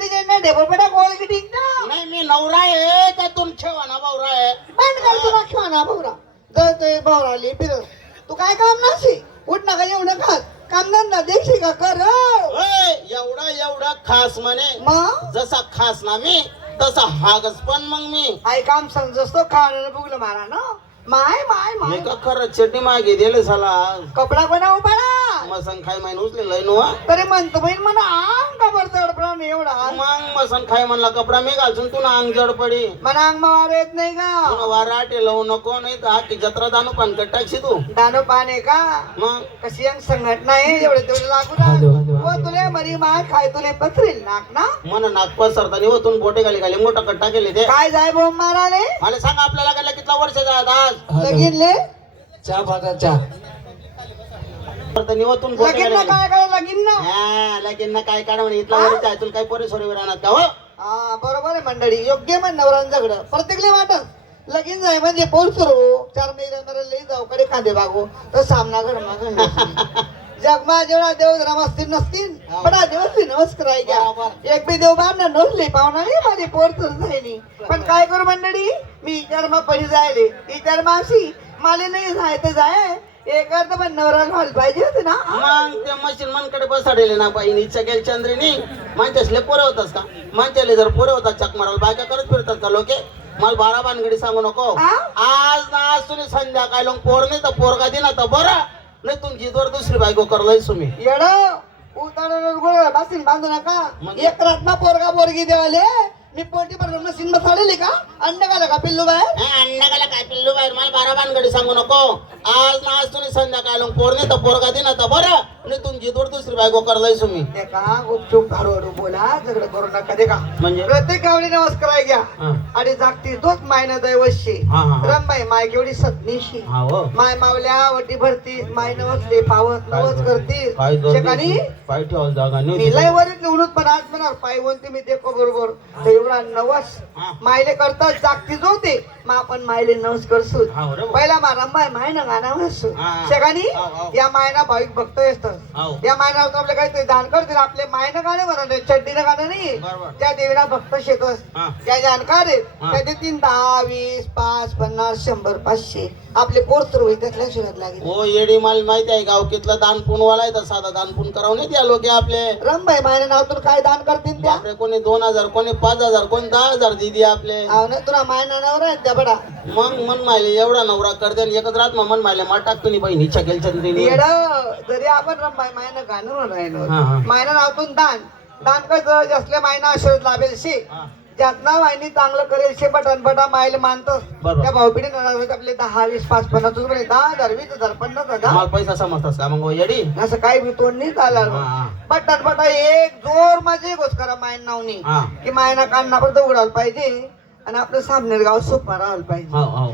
तिच्या ना ढेबरपेटा गोळ की ठीक ना नाही मी नवरा आहे का तुम ठेवा ना भावरा आहे. पण काय तुला खेळा भाऊरा जर ते भाऊरा आली फिरत तू काय काम नशी उठ ना का एवढं खात काम धंदा देखशी का कर? ओय, एवढा एवढा खास म्हणे. मग? जसा खास ना मी तसा हागच पण मग मी. आई काम समजस तो खाणं बुगलं मारा ना? माय माय मी माय का खरं चटणी मागे दिले साला? कपडा बनाव पडा मसन खाय माहिन उचले लय नुवा. तरी म्हणतो बहीण म्हणा अंग का बरं चढपडा नाही एवढा? मग मसन खाय म्हणला कपडा मी घालसून तू ना अंग जड पडी म्हणा अंग मार येत नाही का? वाराटे लावू नको नाही तर आखी जत्रा दानू पण टाकशी तू. दानो पाने का? मग? कशी अंग संघटना आहे एवढे तेवढे लागू ना व तुले मरी माय खाय तुले पथरील नाक ना? मन नागपूर सरतानी वतून बोटे खाली खाली मोठा कट्टा केले ते. काय जाय बोंब माराले? मला सांग आपल्याला गेल्या कितला वर्ष जात आज? लगीन ले. चहा पाहता चहा. सरतानी वतून बोटे लगीन ना काय काय लगीन ना. हा लगीन ना काय काढ म्हणे इथला वर्ष आहे तुला काही पोरे सोरे राहणार का हो? हा बरोबर आहे मंडळी. योग्य म्हण नवरांच्याकडं प्रत्येकले वाटत लगीन जाय म्हणजे पोल सुरू चार महिन्या मरे लई जाऊ. कडे कांदे बागो तर सामना घर माग जगमा जेवढा देव नमस्ती नसतील पण आ देवसली नमस्कार आहे घ्या एक बी देव बार ना नसले पाहुणा नाही माझी पोर तर जायनी पण काय करू मंडळी? मी विचार पडी जायले. विचार माशी मला नाही जाय तर जाय. एक अर्थ पण नवरा घाल पाहिजे होते ना. मग त्या मशीन मनकडे बसाडेले ना बाई चकेल चंद्रिनी. माणसासले पोरे होतास का? माणसाले जर पोरे होतात चक मारायला बायका करत फिरतात का लोके? मला बारा बानगडी सांगू नको? आज ना आज तुम्ही संध्याकाळी पोर नाही तर पोरगा दिना तर बरं. नाही तुमची जोर दुसरी बायको करलाय तुम्ही. येड उतारा गोळ बासीन बांधू नका. मग? एक रातना पोरगा पोरगी देवाले. मी पोटी पर मशीन बसाडली का? अंड घाला का पिल्लू बाहेर? अंडाकाला काय पिल्लू बाहेर? मला बारा बानगडी सांगू नको. आज ना आज तुम्ही संध्याकाळी लोक पोर नाही तर पोरगा दिना तर बरं. नाही तुमची जोर दुसरी बायको करलाय तुम्ही. ते का? गुपचूप हळूहळू बोला. झगडं करू नका दे का? म्हणजे? प्रत्येक गावडी नमस्कार घ्या. हा. आणि जागती तोच मायनं दैवशी हा, हा, हा. रंबाई माय केवढी सतनीशी. हा हो. माय मावल्या वटी भरती माय नवसले पावत नवस करती. काय शेकानी? पाय ठेवायला जागा नाही मी लय वरीत निवडून पण आज म्हणा पाय वरती मी देखो बरोबर. तर एवढा नवस हा. मायले करतात जागती जोते मग आपण मायले नवस करसू हा. पहिला मा रंबाई माय ना गाणं म्हणसू हा, हा. हो, हो. या मायना भाविक भक्त असतात हो. या मायनावर आपले काहीतरी दान करतील आपले मायनं गाणं म्हणा नाही चड्डीनं गाणं नाही. बरोबर. त्या देवीला भक्त शेतस हा. त्या जाणकार आहेत हा. त्याचे तीन दहा वीस पाच पन्नास शंभर पाचशे आपले पोरतर होईल त्यातल्या शिरत लागेल. हो येडी माल माहिती आहे गावकीतला दानपूनवाला आहे तर साधा दानपून करावं नाही द्या लोक आपले. रंबाई मायनं नावातून काय दान करतील त्या? बापरे कोणी दोन हजार कोणी पाच हजार कोणी दहा हजार दिदी आपले. अहो ना तुला माय नानावर आहेत त्या बडा. मग मन मायले एवढा नवरा करते आणि एकच रात मग मन मायले मार टाकतो नाही बहिणी छकेल चंद्रिनी येड जरी आपण मायनं गाणं. राहिलो मायनं नावातून दान दान कसं जसले मायनं आशीर्वाद लाभेल शे. ज्यातना मायनी चांगलं करेल शे बटन बटा मायले मानतोस. त्या भाऊपिढी नानावर आपले दहा वीस पाच पन्नास रुपये दहा हजार वीस हजार पन्नास हजार मला पैसा समजतास का मग हो, येडी असं काही भी तोंड नाही चालणार. बटन बटा एक जोर माझे घोषकरा मायन नावनी. की मायना काढणं पण उघडायला पाहिजे आणि आपलं सामनेर गाव सोपा राहायला पाहिजे. हो हो.